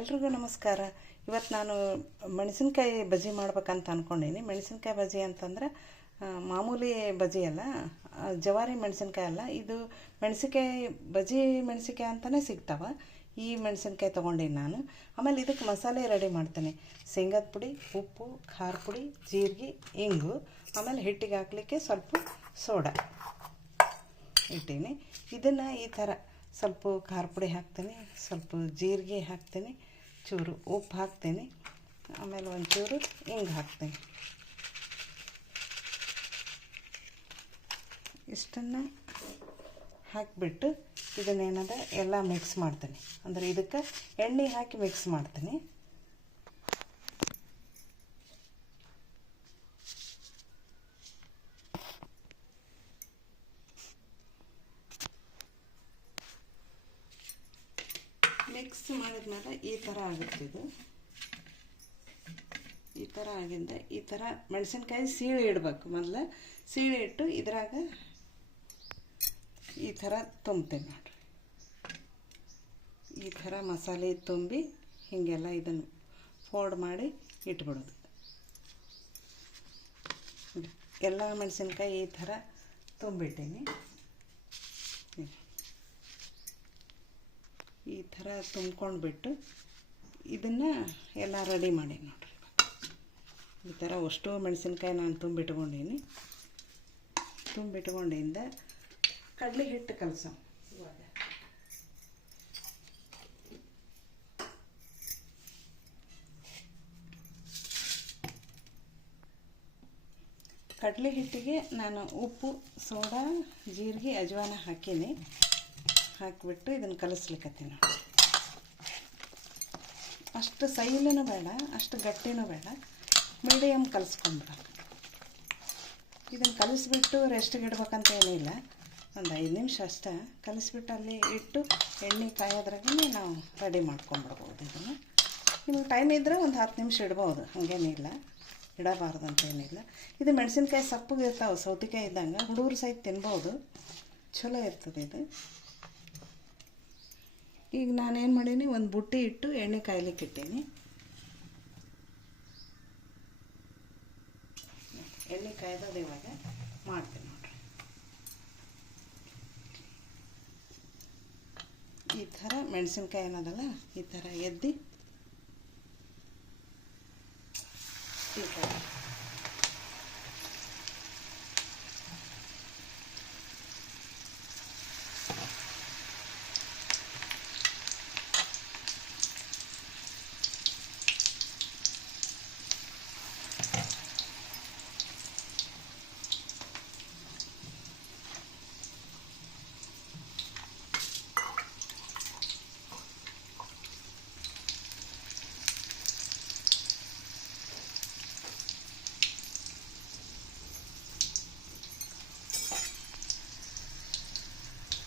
ಎಲ್ರಿಗೂ ನಮಸ್ಕಾರ. ಇವತ್ತು ನಾನು ಮೆಣಸಿನ್ಕಾಯಿ ಬಜ್ಜಿ ಮಾಡ್ಬೇಕಂತ ಅಂದ್ಕೊಂಡೀನಿ. ಮೆಣಸಿನ್ಕಾಯಿ ಬಜ್ಜಿ ಅಂತಂದ್ರೆ ಮಾಮೂಲಿ ಬಜ್ಜಿ ಅಲ್ಲ, ಜವಾರಿ ಮೆಣಸಿನ್ಕಾಯಿ ಅಲ್ಲ, ಇದು ಮೆಣಸಿನ್ಕಾಯಿ ಬಜ್ಜಿ ಮೆಣಸಿನ್ಕಾಯಿ ಅಂತಲೇ ಸಿಗ್ತಾವೆ. ಈ ಮೆಣಸಿನ್ಕಾಯಿ ತೊಗೊಂಡೀನಿ ನಾನು. ಆಮೇಲೆ ಇದಕ್ಕೆ ಮಸಾಲೆ ರೆಡಿ ಮಾಡ್ತೀನಿ. ಶೇಂಗಾದ ಪುಡಿ, ಉಪ್ಪು, ಖಾರ ಪುಡಿ, ಜೀರಿಗೆ, ಇಂಗು, ಆಮೇಲೆ ಹಿಟ್ಟಿಗೆ ಹಾಕಲಿಕ್ಕೆ ಸ್ವಲ್ಪ ಸೋಡಾ ಇಟ್ಟೀನಿ. ಇದನ್ನು ಈ ಥರ ಸ್ವಲ್ಪ ಖಾರ ಪುಡಿ ಹಾಕ್ತೀನಿ, ಸ್ವಲ್ಪ ಜೀರಿಗೆ ಹಾಕ್ತೀನಿ, ಚೂರು ಉಪ್ಪು ಹಾಕ್ತೀನಿ, ಆಮೇಲೆ ಒಂಚೂರು ಹಿಂಗೆ ಹಾಕ್ತೀನಿ. ಇಷ್ಟನ್ನು ಹಾಕಿಬಿಟ್ಟು ಇದನ್ನೇನದ ಎಲ್ಲ ಮಿಕ್ಸ್ ಮಾಡ್ತೀನಿ. ಅಂದರೆ ಇದಕ್ಕೆ ಎಣ್ಣೆ ಹಾಕಿ ಮಿಕ್ಸ್ ಮಾಡ್ತೀನಿ. ಮಿಕ್ಸ್ ಮಾಡಿದ್ಮೇಲೆ ಈ ಥರ ಆಗುತ್ತಿದ್ದು, ಈ ಥರ ಆಗಿಂದ ಈ ಥರ ಮೆಣಸಿನ್ಕಾಯಿ ಸೀಳಿ ಇಡಬೇಕು. ಮೊದಲು ಸೀಳಿ ಇಟ್ಟು ಇದ್ರಾಗ ಈ ಥರ ತುಂಬ್ತೀನಿ ನೋಡ್ರಿ. ಈ ಥರ ಮಸಾಲೆ ತುಂಬಿ ಹೀಗೆಲ್ಲ ಇದನ್ನು ಫೋಲ್ಡ್ ಮಾಡಿ ಇಟ್ಬಿಡೋದು. ಎಲ್ಲ ಮೆಣಸಿನ್ಕಾಯಿ ಈ ಥರ ತುಂಬಿಟ್ಟೀನಿ. ಈ ಥರ ತುಂಬ್ಕೊಂಡ್ಬಿಟ್ಟು ಇದನ್ನು ಎಲ್ಲ ರೆಡಿ ಮಾಡಿ ನೋಡ್ರಿ. ಈ ಥರ ಅಷ್ಟು ಮೆಣಸಿನ್ಕಾಯಿ ನಾನು ತುಂಬಿಟ್ಕೊಂಡೀನಿ. ತುಂಬಿಟ್ಕೊಂಡಿಂದ ಕಡಲೆ ಹಿಟ್ಟು ಕಲಸೋ. ಇವಾಗ ಕಡಲೆ ಹಿಟ್ಟಿಗೆ ನಾನು ಉಪ್ಪು, ಸೋಡಾ, ಜೀರಿಗೆ, ಅಜವಾನ ಹಾಕೀನಿ. ಹಾಕಿಬಿಟ್ಟು ಇದನ್ನು ಕಲಿಸ್ಲಿಕ್ಕತ್ತೀನಿ. ಅಷ್ಟು ಸೈಲೂ ಬೇಡ, ಅಷ್ಟು ಗಟ್ಟಿನೂ ಬೇಡ, ಮೀಡಿಯಮ್ ಕಲಿಸ್ಕೊಂಡ್ಬಿಡೋದು. ಇದನ್ನು ಕಲಿಸ್ಬಿಟ್ಟು ರೆಸ್ಟಿಗೆ ಇಡ್ಬೇಕಂತ ಏನಿಲ್ಲ, ಒಂದು 5 ನಿಮಿಷ ಅಷ್ಟೇ ಕಲಿಸ್ಬಿಟ್ಟು ಅಲ್ಲಿ ಇಟ್ಟು ಎಣ್ಣೆ ಕಾಯೋದ್ರಾಗೇ ನಾವು ರೆಡಿ ಮಾಡ್ಕೊಂಡ್ಬಿಡ್ಬೋದು. ಇದನ್ನು ನಿಮಗೆ ಟೈಮ್ ಇದ್ದರೆ ಒಂದು 10 ನಿಮಿಷ ಇಡ್ಬೋದು, ಹಾಗೇನಿಲ್ಲ, ಇಡಬಾರ್ದು ಅಂತ ಏನಿಲ್ಲ. ಇದು ಮೆಣಸಿನ್ಕಾಯಿ ಸಪ್ಪಗೆ ಇರ್ತಾವೆ, ಸೌತೆಕಾಯಿ ಇದ್ದಂಗೆ ಹುಡುಗರು ಸಹಿತ ತಿನ್ಬೋದು, ಚಲೋ ಇರ್ತದೆ ಇದು. ಈಗ ನಾನೇನು ಮಾಡೀನಿ, ಒಂದು ಬುಟ್ಟಿ ಇಟ್ಟು ಎಣ್ಣೆ ಕಾಯ್ಲಿಕ್ಕೆ ಇಟ್ಟೀನಿ. ಎಣ್ಣೆ ಕಾಯ್ದದ್ದು ಇವಾಗ ಮಾಡ್ತೀನಿ ನೋಡ್ರಿ. ಈ ಥರ ಮೆಣಸಿನ್ಕಾಯಿ ಏನದಲ್ಲ ಈ ಥರ ಎದ್ದು ಈ ಥರ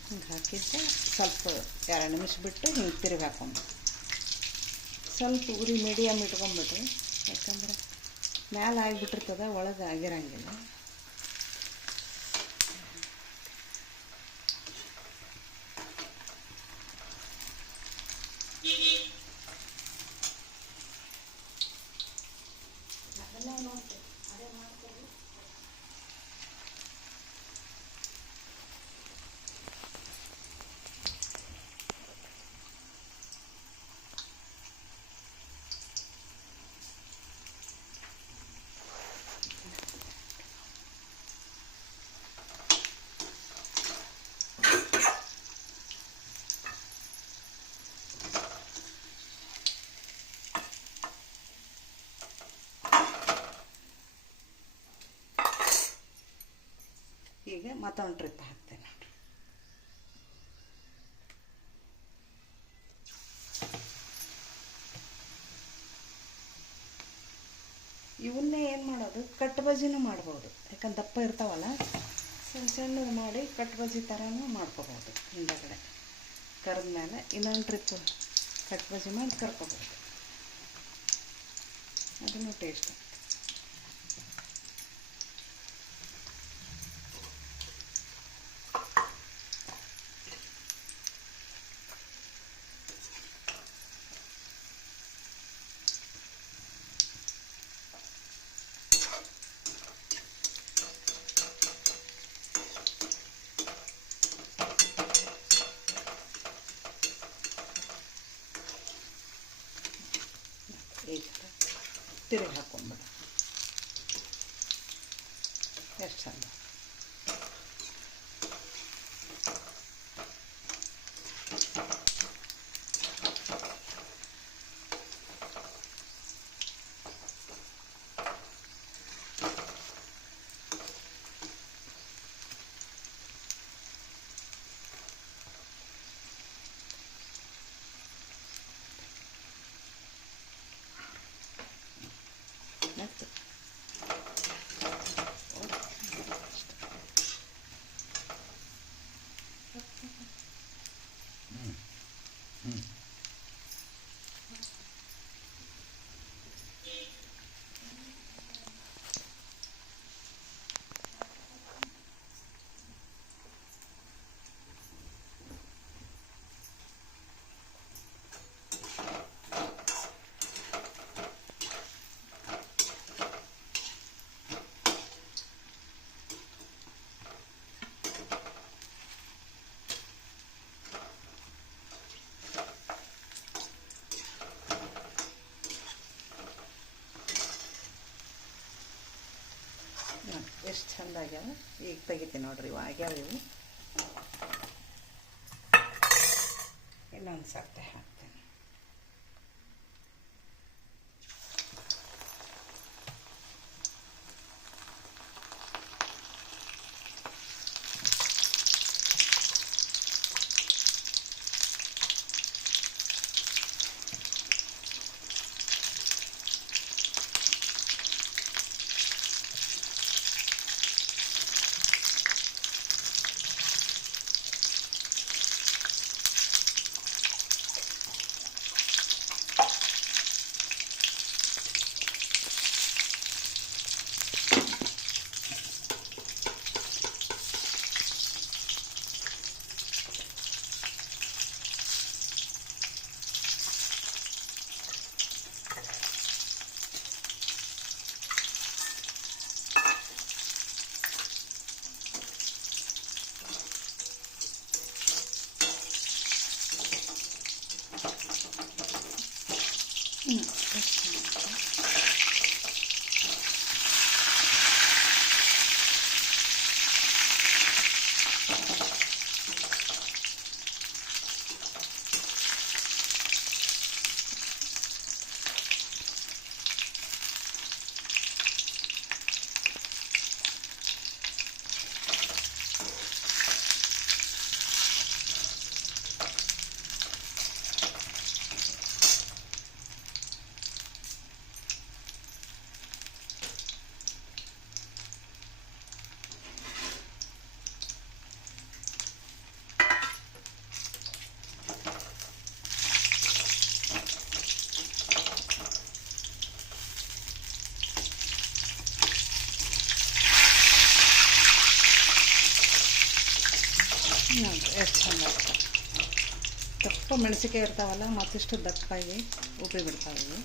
ಹಿಂಗೆ ಹಾಕಿದ್ದೆ ಸ್ವಲ್ಪ 2 ನಿಮಿಷ ಬಿಟ್ಟು ಹಿಂಗೆ ತಿರುಗಿ ಹಾಕೊಂಡು ಸ್ವಲ್ಪ ಉರಿ ಮೀಡಿಯಮ್ ಇಟ್ಕೊಂಡ್ಬಿಟ್ರಿ, ಯಾಕಂದ್ರೆ ಮ್ಯಾಲೆ ಆಗಿಬಿಟ್ಟಿರ್ತದೆ, ಒಳಗೆ ಆಗಿರಂಗಿಲ್ಲ. ಈಗ ಮತ್ತೊಂದು ಟ್ರಿಪ್ ಹಾಕ್ತೇನೆ ನೋಡಿರಿ. ಇವನ್ನೇ ಏನು ಮಾಡೋದು, ಕಟ್ ಬಜ್ಜಿನೂ ಮಾಡ್ಬೋದು. ಯಾಕಂದ್ರೆ ದಪ್ಪ ಇರ್ತಾವಲ್ಲ, ಸಣ್ಣ ಸಣ್ಣದು ಮಾಡಿ ಕಟ್ ಬಜ್ಜಿ ಥರನೂ ಮಾಡ್ಕೋಬೋದು. ಹಿಂದಗಡೆ ಕರೆದ ಮೇಲೆ ಇನ್ನೊಂದು ಟ್ರಿಪ್ ಕಟ್ ಬಜ್ಜಿ ಮಾಡಿ ಕರ್ಕೋಬೋದು, ಅದನ್ನು ಟೇಸ್ಟ್. ಈ ಥರ ತಿರುಗಿ ಹಾಕ್ಕೊಂಬಿಡ. ಎಷ್ಟು ಚಂದ. ಮತ್ತು ಎಷ್ಟು ಚಂದ ಆಗ್ಯಾವ. ಈಗ ತೆಗಿತೀನಿ ನೋಡ್ರಿ, ಇವು ಆಗ್ಯಾವ. ಇವು ಇನ್ನೊಂದು ಸರ್ತಿ ಹಾಕ್ತೀನಿ. ನೋಡಿರಿ ಎಷ್ಟು ಚಂದ ಆಗ್ತವೆ. ದಪ್ಪ ಮೆಣಸಿಕಾಯಿ ಇರ್ತಾವಲ್ಲ, ಮತ್ತಿಷ್ಟು ದಪ್ಪಾಗಿ ಉಪ್ಪಿ ಬಿಡ್ತಾವೆ. ಇವು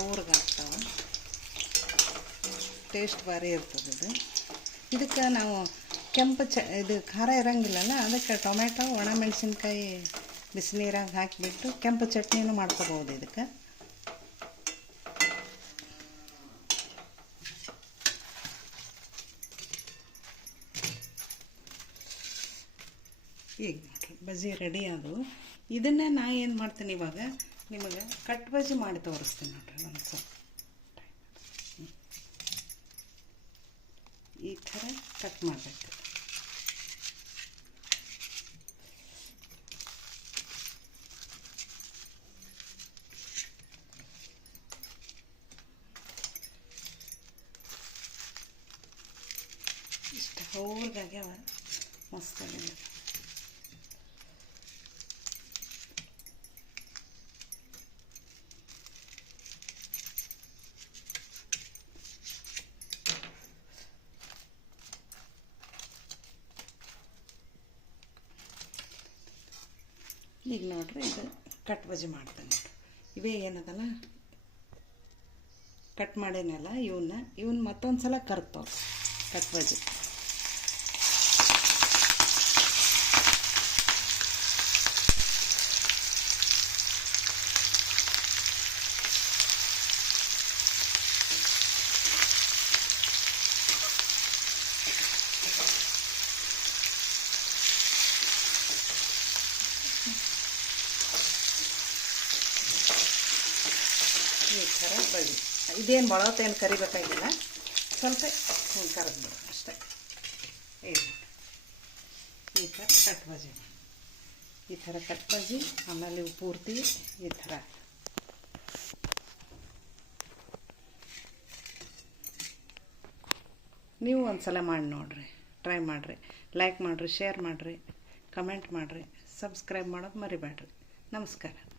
ಅವ್ರಿಗಾಗ್ತಾವೆ. ಟೇಸ್ಟ್ ಭಾರಿ ಇರ್ತದೆ ಇದು. ಇದಕ್ಕೆ ನಾವು ಕೆಂಪು ಇದು ಖಾರ ಇರೋಂಗಿಲ್ಲಲ್ಲ, ಅದಕ್ಕೆ ಟೊಮೆಟೊ ಒಣ ಮೆಣಸಿನ್ಕಾಯಿ ಬಿಸಿನೀರಾಗ ಹಾಕಿಬಿಟ್ಟು ಕೆಂಪು ಚಟ್ನಿನೂ ಮಾಡ್ಕೋಬೋದು ಇದಕ್ಕೆ. ಈಗ ನೋಡಿರಿ ಬಜ್ಜಿ ರೆಡಿ ಆದವು. ಇದನ್ನು ನಾ ಏನು ಮಾಡ್ತೀನಿ ಇವಾಗ ನಿಮಗೆ ಕಟ್ ಬಜ್ಜಿ ಮಾಡಿ ತೋರಿಸ್ತೀನಿ ನೋಡಿರಿ. ಒಂದು ಸ್ವಲ್ಪ ಈ ಥರ ಕಟ್ ಮಾಡಬೇಕು. ಇಷ್ಟು ಹೌದಾಗ್ಯಾವ, ಮಸ್ತಾಗಿದೆ. ಈಗ ನೋಡ್ರಿ ಇದು ಕಟ್ ಬಜ್ಜಿ ಮಾಡ್ತೇನೆ ನೋಡ್ರಿ. ಇವೇ ಏನದಲ್ಲ ಕಟ್ ಮಾಡೇನಲ್ಲ ಇವನ್ನ ಮತ್ತೊಂದು ಸಲ ಕರ್ತಾವ ಕಟ್ ಬಜ್ಜಿ. ಈ ಥರ ಬಳ್ಳಿ ಇದೇನು ಬಳತ್ತೇನು ಕರಿಬೇಕಾಗಿಲ್ಲ, ಸ್ವಲ್ಪ ಹಿಂಗೆ ಕರೆದ್ಬಿಡು ಅಷ್ಟೇ. ಈ ಥರ ಕಟ್ ಬಜಿ, ಈ ಥರ ಕಟ್ ಬಜಿ. ಆಮೇಲೆ ಇವು ಪೂರ್ತಿ ಈ ಥರ. ನೀವು ಒಂದು ಸಲ ಮಾಡಿ ನೋಡಿರಿ, ಟ್ರೈ ಮಾಡಿರಿ, ಲೈಕ್ ಮಾಡಿರಿ, ಶೇರ್ ಮಾಡಿರಿ, ಕಮೆಂಟ್ ಮಾಡಿರಿ, ಸಬ್ಸ್ಕ್ರೈಬ್ ಮಾಡೋದು ಮರಿಬೇಡ್ರಿ. ನಮಸ್ಕಾರ.